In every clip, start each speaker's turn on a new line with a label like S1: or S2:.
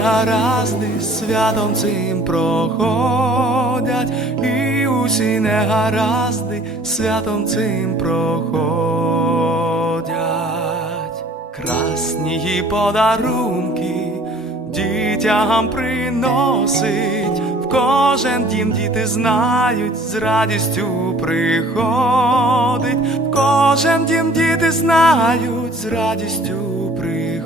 S1: негаразди святом цим проходять, і усі негаразди святом цим проходять. Красні подарунки дітям приносить. Кожен дім діти знають, з радістю приходить. В кожен дім діти знають, з радістю приходить.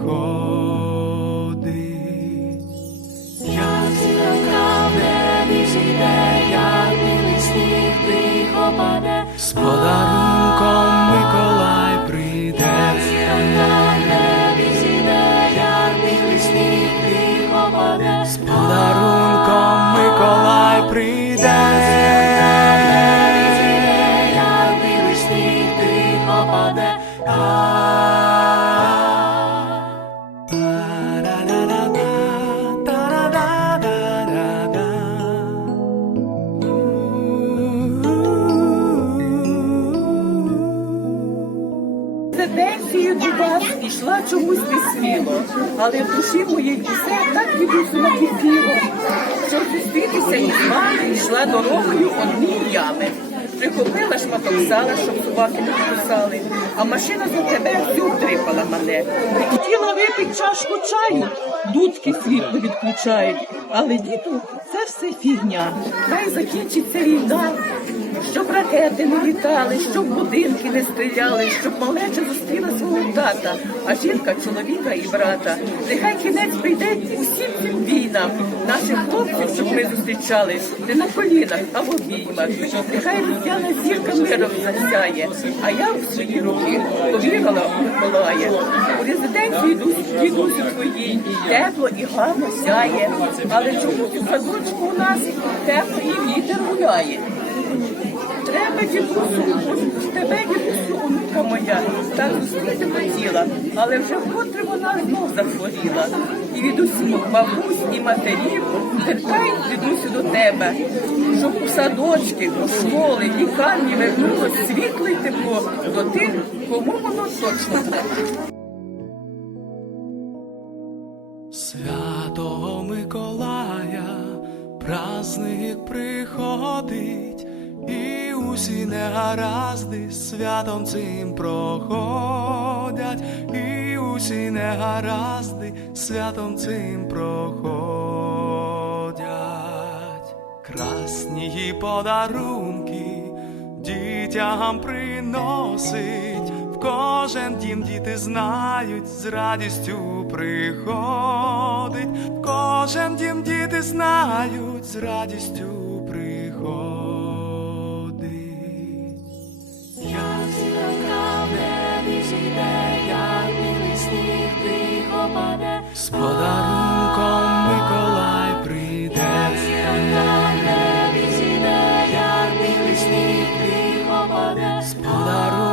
S2: Прихопаде,
S1: З подарунком Миколай прийде.
S2: в небі зійде, як білий сніг прихопаде,
S1: З подарунком Миколай прийде.
S2: як білий сніг прихопаде.
S3: Претензію до вас ішла чомусь не сміло, але в душі моїй усе так дідусю накипіло, що зустрітися із вами йшла дорогою одні ями. Прихопила шматок сала, щоб собаки не кусали, а машина за тебе всю втрипала мене. Хотіла випити чашку чаю, дудки світло відключають, але діду, це все фігня. Хай закінчиться війна, щоб ракети не літали, щоб будинки не стріляли, щоб малеча зустріла свого тата, а жінка чоловіка і брата. Нехай кінець прийде усім цим війнам. Наших хлопців, щоб ми зустрічали не на колінах, а в обіймах. Нехай різдвяна зірка миром засяє, а я в свої руки повірила у Миколая. У резиденції дус- дідусю твоїй тепло і гарно сяє, але чомусь у садочку у нас тепло і вітер гуляє. Треба дідусю, тебе дідусю, онука моя, так зустріти хотіла, але вже вкотре вона знов захворіла. І від усіх бабусь і матерів вертай дідусю до тебе, щоб у садочки, у школи, лікарні вернулось світло й тепло до тих, кому воно точно треба.
S1: Святого Миколая праздник приходить, і усі негаразди святом цим проходять, і усі негаразди святом цим проходять. Красні подарунки дітям приносить. В кожен дім діти знають, з радістю приходить. В кожен дім діти знають, з радістю
S2: з подарунком Миколай прийде, я білий сніг тихо паде,
S1: з подарунком.